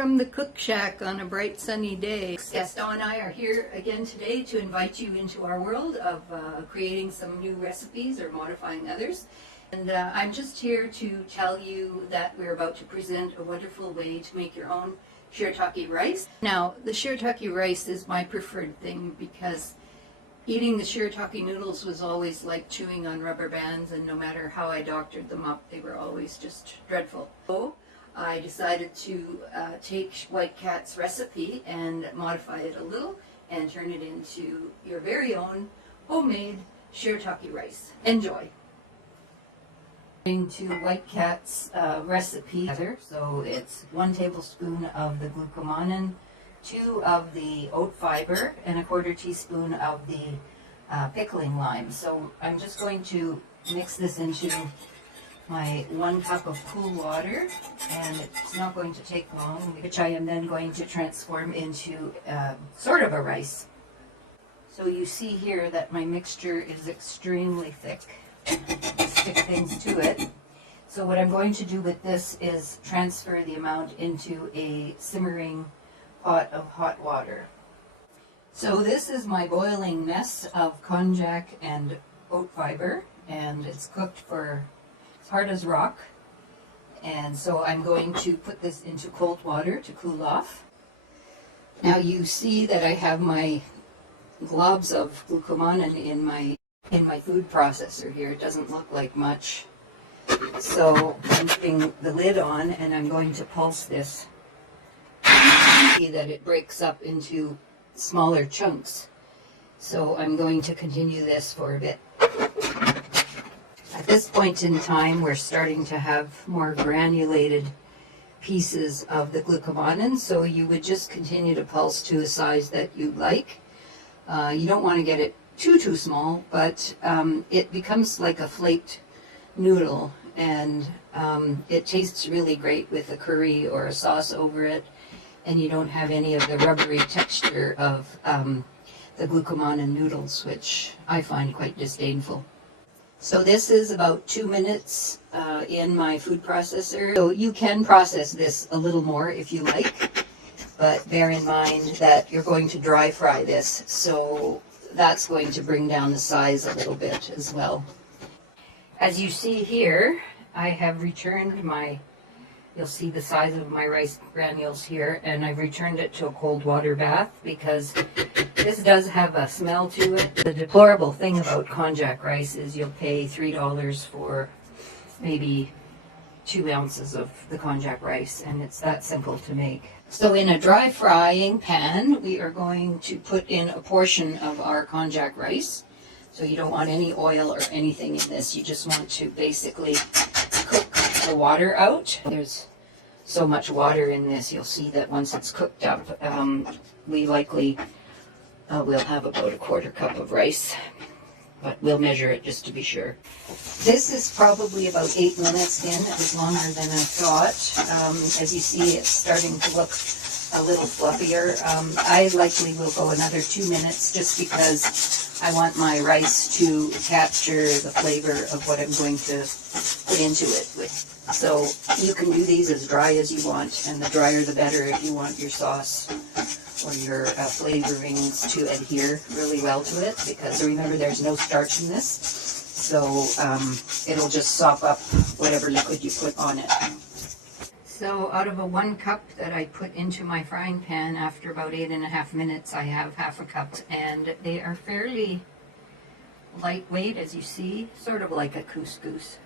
from the cook shack on a bright sunny day. Gaston and I are here again today to invite you into our world of creating some new recipes or modifying others. And I'm just here to tell you that we're about to present a wonderful way to make your own Shirataki rice. Now, the Shirataki rice is my preferred thing because eating the Shirataki noodles was always like chewing on rubber bands, and no matter how I doctored them up, they were always just dreadful. So I decided to take White Cat's recipe and modify it a little and turn it into your very own homemade Shirataki rice. Enjoy! To White Cat's recipe, so it's 1 tablespoon of the glucomannan, 2 of the oat fiber, and a 1/4 teaspoon of the pickling lime. So I'm just going to mix this into my 1 cup of cool water, and it's not going to take long, which I am then going to transform into sort of a rice. So you see here that my mixture is extremely thick. Stick things to it. So what I'm going to do with this is transfer the amount into a simmering pot of hot water. So this is my boiling mess of konjac and oat fiber, and it's cooked for as hard as rock. And so I'm going to put this into cold water to cool off. Now you see that I have my globs of glucomannan in my food processor here. It doesn't look like much. So I'm putting the lid on and I'm going to pulse this. See that it breaks up into smaller chunks. So I'm going to continue this for a bit. At this point in time, we're starting to have more granulated pieces of the glucomannan, so you would just continue to pulse to a size that you like. You don't want to get it too small, but it becomes like a flaked noodle, and it tastes really great with a curry or a sauce over it, and you don't have any of the rubbery texture of the glucomannan noodles, which I find quite disdainful. So this is about 2 minutes in my food processor. So you can process this a little more if you like, but bear in mind that you're going to dry fry this, so that's going to bring down the size a little bit as well. As you see here, I have returned you'll see the size of my rice granules here, and I've returned it to a cold water bath because this does have a smell to it. The deplorable thing about konjac rice is you'll pay $3 for maybe 2 ounces of the konjac rice, and it's that simple to make. So in a dry frying pan, we are going to put in a portion of our konjac rice. So you don't want any oil or anything in this. You just want to basically cook the water out. There's so much water in this, you'll see that once it's cooked up, we likely will have about a 1/4 cup of rice. But we'll measure it just to be sure. This is probably about 8 minutes in. It was longer than I thought. As you see, it's starting to look a little fluffier. I likely will go another 2 minutes just because I want my rice to capture the flavor of what I'm going to put into it. So you can do these as dry as you want, and the drier the better if you want your sauce or your flavorings to adhere really well to it, because remember there's no starch in this, so it'll just sop up whatever liquid you put on it. So out of a 1 cup that I put into my frying pan, after about 8.5 minutes, I have 1/2 cup, and they are fairly lightweight, as you see, sort of like a couscous.